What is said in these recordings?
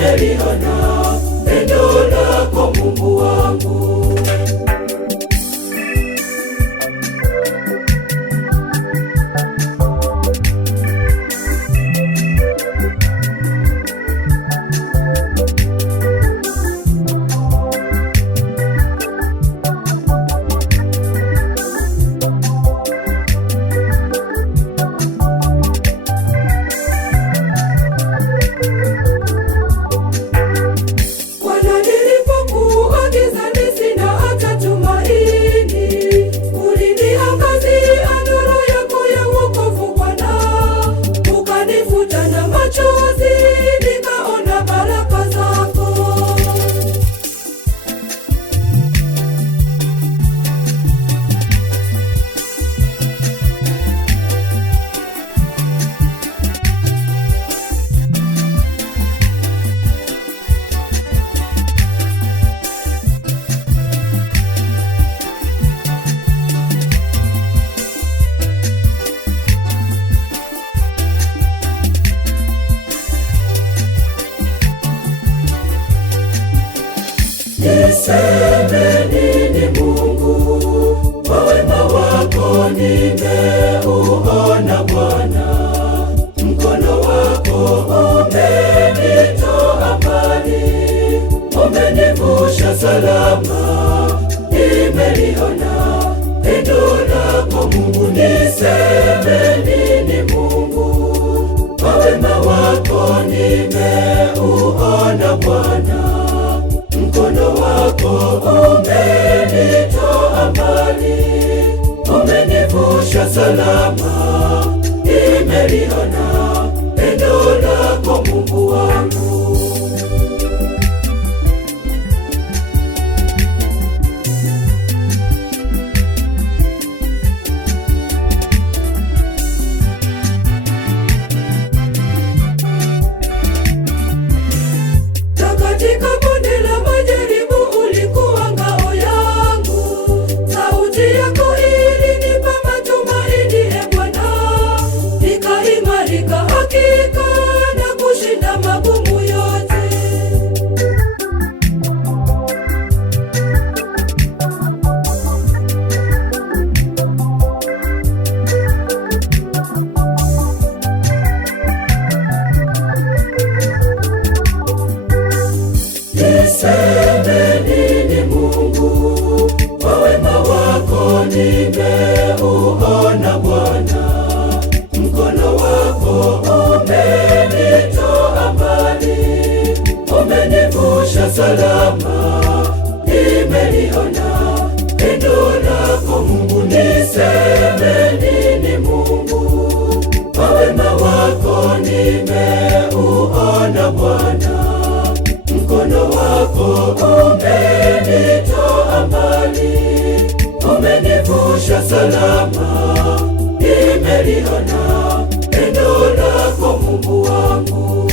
nimeliona pendo lako Mungu wangu. Niseme nini Mungu, kwa wema wako nimeuona Bwana. Mkono wako umenitoa mbali, umenivusha salama. Nimeliona pendo lako Mungu. Niseme nini Mungu, kwa wema wako nimeuona Bwana. Mkono wako umenitoa mbali, umenivusha salama. Nimeliona pendo lako Mungu wangu. Niseme nini Mungu, kwa wema wako nimeuona Bwana. Mkono wako umenitoa mbali, umenivusha salama. Nimeliona pendo lako Mungu. Niseme nini Mungu, kwa wema wako nimeuona Bwana. Mkono wako umenitoa mbali, umenivusha salama. Nimeliona pendo lako Mungu wangu.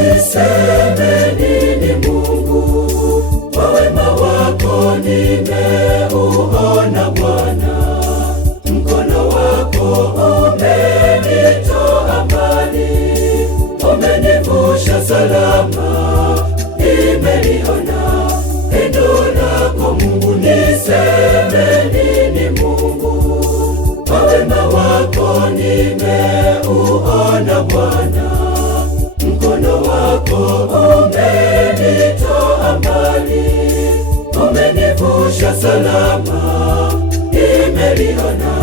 Niseme nini Mungu, kwa wema wako nimeuona Bwana. Mkono wako umenitoa mbali, umenivusha salama. Nimeliona pendo lako Mungu. Niseme nini Mungu, kwa wema wako nimeuona Bwana. Mkono wako umenitoa mbali, Bwana.